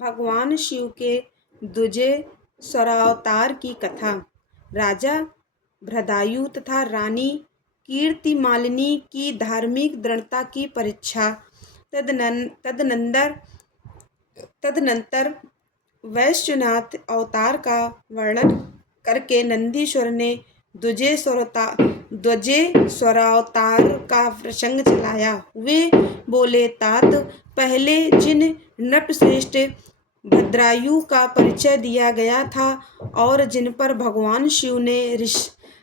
भगवान शिव के दूजे स्वरावतार की कथा। राजा भृदायु तथा रानी कीर्तिमालिनी की धार्मिक दृढ़ता की परीक्षा। तदनंतर तदनंतर वैश्वनाथ अवतार का वर्णन करके नंदीश्वर ने द्विजेश्वरावतार का प्रसंग चलाया। वे बोले, तात पहले जिन नृपश्रेष्ठ भद्रायु का परिचय दिया गया था और जिन पर भगवान शिव ने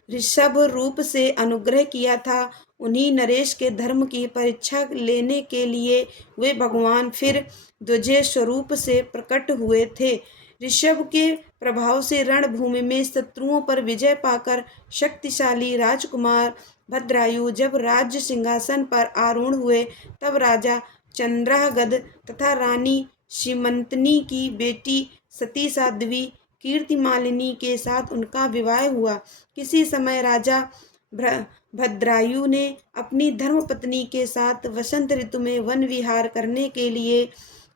ऋषभ रूप से अनुग्रह किया था, उन्हीं नरेश के धर्म की परीक्षा लेने के लिए वे भगवान फिर द्विज स्वरूप से प्रकट हुए थे। ऋषभ के प्रभाव से रणभूमि में शत्रुओं पर विजय पाकर शक्तिशाली राजकुमार भद्रायु जब राज्य सिंहासन पर आरूढ़ हुए, तब राजा चंद्रागद तथा रानी सीमंतनी की बेटी सती साध्वी कीर्तिमालिनी के साथ उनका विवाह हुआ। किसी समय राजा भद्रायु ने अपनी धर्मपत्नी के साथ वसंत ऋतु में वन विहार करने के लिए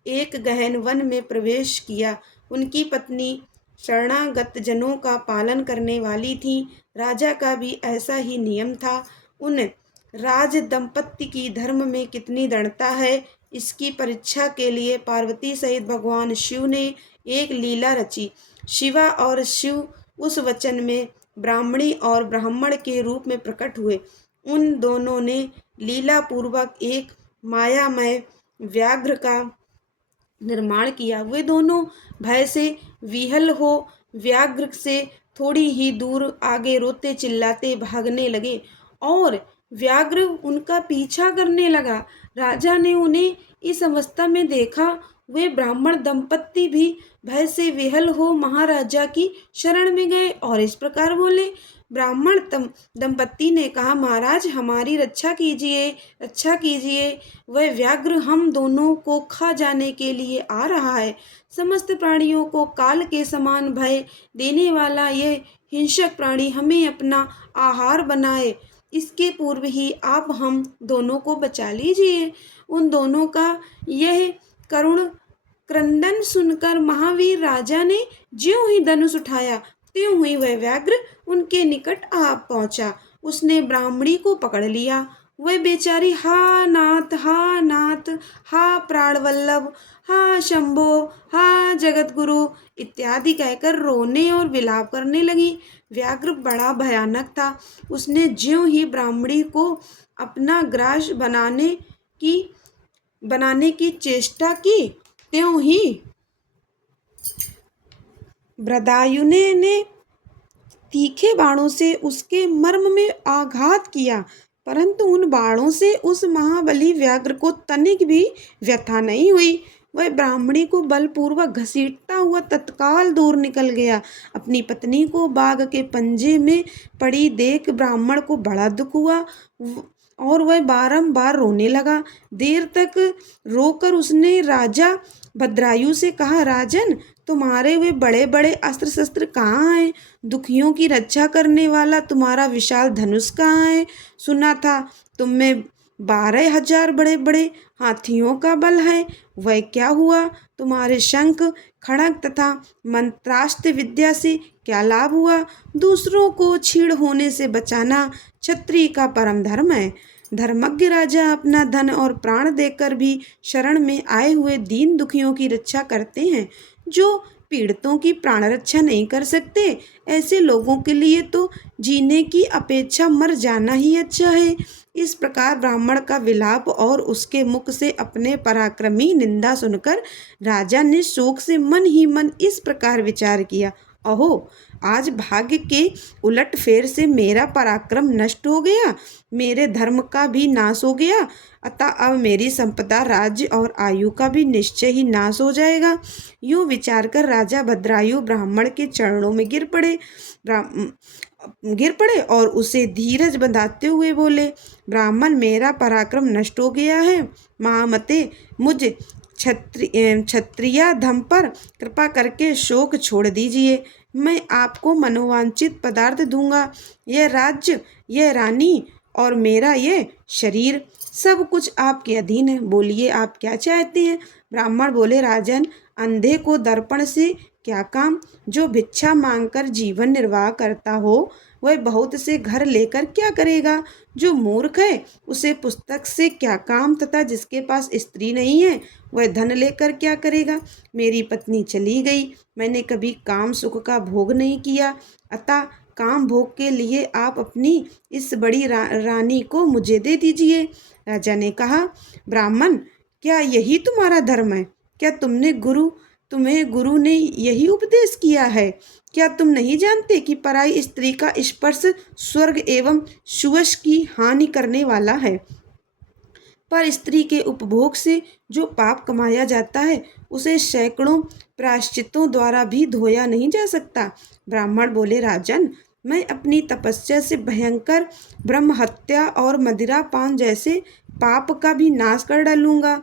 एक गहन वन में प्रवेश किया। उनकी पत्नी शरणागत जनों का पालन करने वाली थी। राजा का भी ऐसा ही नियम था। उन राज दंपत्ति की धर्म में कितनी दृढ़ता है, इसकी परीक्षा के लिए पार्वती सहित भगवान शिव ने एक लीला रची। शिवा और शिव उस वचन में ब्राह्मणी और ब्राह्मण के रूप में प्रकट हुए। उन दोनों ने लीला पूर्वक एक मायामय व्याघ्र का निर्माण किया। वे दोनों भय से विह्वल हो व्याघ्र से थोड़ी ही दूर आगे रोते चिल्लाते भागने लगे और व्याघ्र उनका पीछा करने लगा। राजा ने उन्हें इस अवस्था में देखा। वे ब्राह्मण दंपत्ति भी भय से विह्वल हो महाराजा की शरण में गए और इस प्रकार बोले। ब्राह्मण दंपत्ति ने कहा, महाराज हमारी रक्षा कीजिए, रक्षा कीजिए। वह व्याघ्र हम दोनों को खा जाने के लिए आ रहा है। समस्त प्राणियों को काल के समान भय देने वाला यह हिंसक प्राणी हमें अपना आहार बनाए, इसके पूर्व ही आप हम दोनों को बचा लीजिए। उन दोनों का यह करुण क्रंदन सुनकर महावीर राजा ने ज्यों ही धनुष उठाया, त्यों ही वह व्याघ्र उनके निकट आ पहुंचा। उसने ब्राह्मणी को पकड़ लिया। वह बेचारी हा नाथ, हा प्राण वल्लभ, हा शंभो, हा जगत गुरु इत्यादि कहकर रोने और विलाप करने लगी। व्याघ्र बड़ा भयानक था। उसने ज्यों ही ब्राह्मणी को अपना ग्रास बनाने की चेष्टा की, त्यों ही भृदायु ने तीखे बाणों से उसके मर्म में आघात किया, परंतु उन बाणों से उस महाबली व्याघ्र को तनिक भी व्यथा नहीं हुई। वह ब्राह्मणी को बलपूर्वक घसीटता हुआ तत्काल दूर निकल गया। अपनी पत्नी को बाघ के पंजे में पड़ी देख ब्राह्मण को बड़ा दुख हुआ और वह बारंबार रोने लगा। देर तक रोकर उसने राजा भद्रायु से कहा, राजन तुम्हारे वे बड़े बड़े अस्त्र शस्त्र कहाँ हैं? दुखियों की रक्षा करने वाला तुम्हारा विशाल धनुष कहाँ है? सुना था तुम में 12,000 बड़े बड़े हाथियों का बल है। वह क्या हुआ? तुम्हारे शंख खड़ग तथा मंत्रास्त्र विद्या से क्या लाभ हुआ? दूसरों को छीड़ होने से बचाना क्षत्रिय का परम धर्म है। धर्मज्ञ राजा अपना धन और प्राण देकर भी शरण में आए हुए दीन दुखियों की रक्षा करते हैं। जो पीड़ितों की प्राण रक्षा नहीं कर सकते, ऐसे लोगों के लिए तो जीने की अपेक्षा मर जाना ही अच्छा है। इस प्रकार ब्राह्मण का विलाप और उसके मुख से अपने पराक्रमी निंदा सुनकर राजा ने शोक से मन ही मन इस प्रकार विचार किया, अहो आज भाग्य के उलट फेर से मेरा पराक्रम नष्ट हो गया, मेरे धर्म का भी नाश हो गया, अतः अब मेरी संपदा, राज्य और आयु का भी निश्चय ही नाश हो जाएगा। यूँ विचार कर राजा भद्रायु ब्राह्मण के चरणों में गिर पड़े और उसे धीरज बंधाते हुए बोले, ब्राह्मण मेरा पराक्रम नष्ट हो गया है। महामते मुझ क्षत्रिय धम पर कृपा करके शोक छोड़ दीजिए। मैं आपको मनोवांछित पदार्थ दूंगा। यह राज्य, यह रानी और मेरा यह शरीर, सब कुछ आपके अधीन है। बोलिए आप क्या चाहते हैं? ब्राह्मण बोले, राजन अंधे को दर्पण से क्या काम? जो भिक्षा मांगकर जीवन निर्वाह करता हो वह बहुत से घर लेकर क्या करेगा? जो मूर्ख है उसे पुस्तक से क्या काम, तथा जिसके पास स्त्री नहीं है वह धन लेकर क्या करेगा? मेरी पत्नी चली गई, मैंने कभी काम सुख का भोग नहीं किया, अतः काम भोग के लिए आप अपनी इस बड़ी रानी को मुझे दे दीजिए। राजा ने कहा, ब्राह्मण, क्या यही तुम्हारा धर्म है? क्या तुम्हें गुरु ने यही उपदेश किया है? क्या तुम नहीं जानते कि पराई स्त्री का स्पर्श स्वर्ग एवं सुयश की हानि करने वाला है? पर स्त्री के उपभोग से जो पाप कमाया जाता है उसे सैकड़ों प्रायश्चितों द्वारा भी धोया नहीं जा सकता। ब्राह्मण बोले, राजन, मैं अपनी तपस्या से भयंकर ब्रह्म हत्या और मदिरा पान जैसे पाप का भी नाश कर डालूंगा।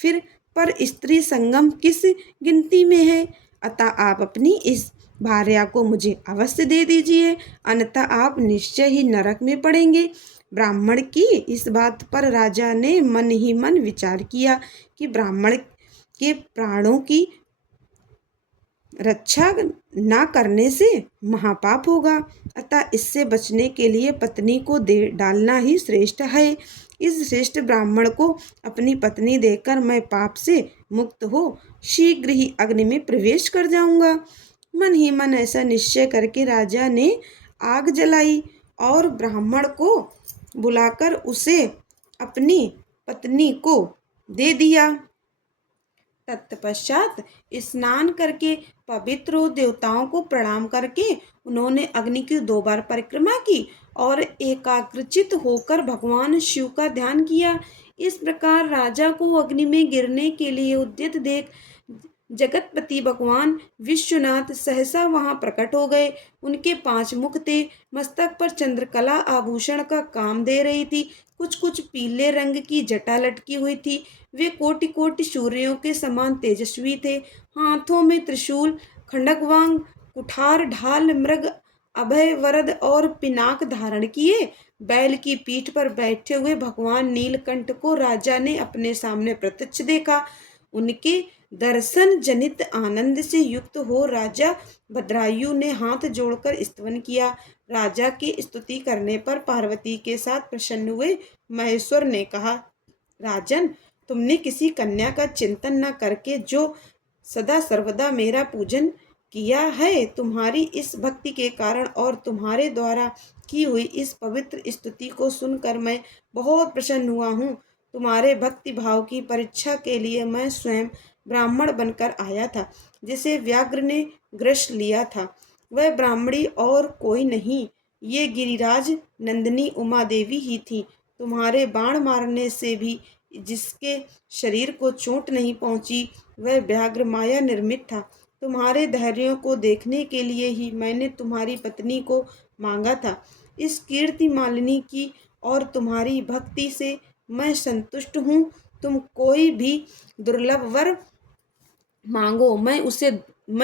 फिर पर स्त्री संगम किस गिनती में है? अतः आप अपनी इस भार्या को मुझे अवश्य दे दीजिए, अन्यथा आप निश्चय ही नरक में पड़ेंगे। ब्राह्मण की इस बात पर राजा ने मन ही मन विचार किया कि ब्राह्मण के प्राणों की रक्षा ना करने से महापाप होगा, अतः इससे बचने के लिए पत्नी को दे डालना ही श्रेष्ठ है। इस श्रेष्ठ ब्राह्मण को अपनी पत्नी देकर मैं पाप से मुक्त हो शीघ्र ही अग्नि में प्रवेश कर जाऊंगा। मन ही मन ऐसा निश्चय करके राजा ने आग जलाई और ब्राह्मण को बुलाकर उसे अपनी पत्नी को दे दिया। तत्पश्चात स्नान करके पवित्र हो देवताओं को प्रणाम करके उन्होंने अग्नि की 2 बार परिक्रमा की और एकाग्रचित होकर भगवान शिव का ध्यान किया। इस प्रकार राजा को अग्नि में गिरने के लिए उद्यत देख जगतपति भगवान विश्वनाथ सहसा वहां प्रकट हो गए। उनके 5 मुख थे, मस्तक पर चंद्रकला आभूषण का काम दे रही थी, कुछ कुछ पीले रंग की जटा लटकी हुई थी। वे कोटि कोटि सूर्यों के समान तेजस्वी थे। हाथों में त्रिशूल, खंडकवांग, कुठार, ढाल, मृग, अभय वरद और पिनाक धारण किए बैल की पीठ पर बैठे हुए भगवान नीलकंठ को राजा ने अपने सामने प्रत्यक्ष देखा। उनके दर्शन जनित आनंद से युक्त हो राजा भद्रायु ने हाथ जोड़कर स्तवन किया। राजा की स्तुति करने पर पार्वती के साथ प्रसन्न हुए महेश्वर ने कहा, राजन, तुमने किसी कन्या का चिंतन न करके जो सदा सर्वदा मेरा पूजन किया है, तुम्हारी इस भक्ति के कारण और तुम्हारे द्वारा की हुई इस पवित्र स्तुति को सुनकर मैं बहुत प्रसन्न हुआ हूँ। तुम्हारे भक्ति भाव की परीक्षा के लिए मैं स्वयं ब्राह्मण बनकर आया था, जिसे व्याघ्र ने ग्रस लिया था। वह ब्राह्मणी और कोई नहीं, ये गिरिराज नंदिनी उमा देवी ही थी। तुम्हारे बाण मारने से भी जिसके शरीर को चोट नहीं पहुंची वह व्याघ्र माया निर्मित था। तुम्हारे धैर्य को देखने के लिए ही मैंने तुम्हारी पत्नी को मांगा था। इस कीर्ति मालिनी की और तुम्हारी भक्ति से मैं संतुष्ट हूँ। तुम कोई भी दुर्लभ वर मांगो, मैं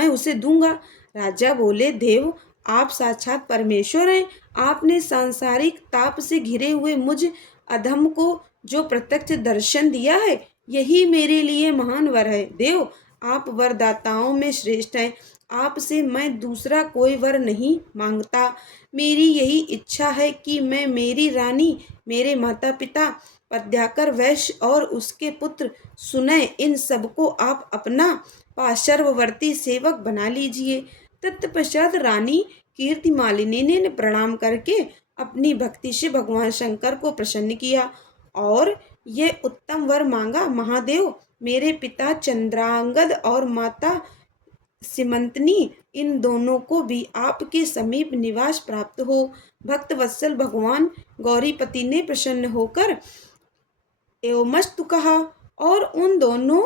उसे दूंगा। राजा बोले, देव, आप साक्षात परमेश्वर हैं। आपने सांसारिक ताप से घिरे हुए मुझ अधम को जो प्रत्यक्ष दर्शन दिया है, यही मेरे लिए महान वर है। देव, आप वरदाताओं में श्रेष्ठ हैं। आपसे मैं दूसरा कोई वर नहीं मांगता। मेरी यही इच्छा है कि मैं, मेरी रानी, मेरे माता पिता, पद्याकर वैश्य और उसके पुत्र सुनय, इन सबको आप अपना पार्श्ववर्ती सेवक बना लीजिए। तत्पश्चात रानी कीर्ति मालिनी ने प्रणाम करके अपनी भक्ति से भगवान शंकर को प्रसन्न किया और यह उत्तम वर मांगा, महादेव, मेरे पिता चंद्रांगद और माता सिमंतनी, इन दोनों को भी आपके समीप निवास प्राप्त हो। भक्त वत्सल भगवान गौरीपति ने प्रसन्न होकर एवमस्तु कहा और उन दोनों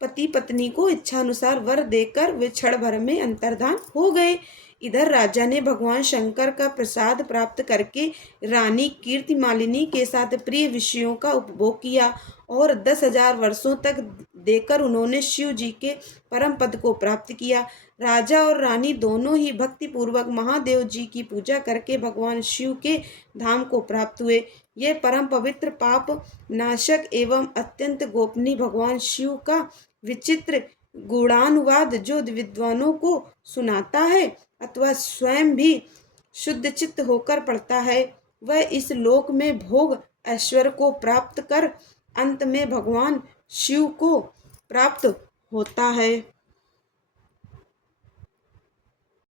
पति पत्नी को इच्छानुसार वर देकर वे क्षण भर में अंतर्धान हो गए। इधर राजा ने भगवान शंकर का प्रसाद प्राप्त करके रानी कीर्ति मालिनी के साथ प्रिय विषयों का उपभोग किया और 10,000 वर्षों तक देकर उन्होंने शिव जी के परम पद को प्राप्त किया। राजा और रानी दोनों ही भक्ति पूर्वक महादेव जी की पूजा करके भगवान शिव के धाम को प्राप्त हुए। यह परम पवित्र पाप नाशक एवं अत्यंत गोपनीय भगवान शिव का विचित्र गूढ़ानुवाद जो विद्वानों को सुनाता है अथवा स्वयं भी शुद्ध चित्त होकर पढ़ता है, वह इस लोक में भोग ऐश्वर्य को प्राप्त कर अंत में भगवान शिव को प्राप्त होता है।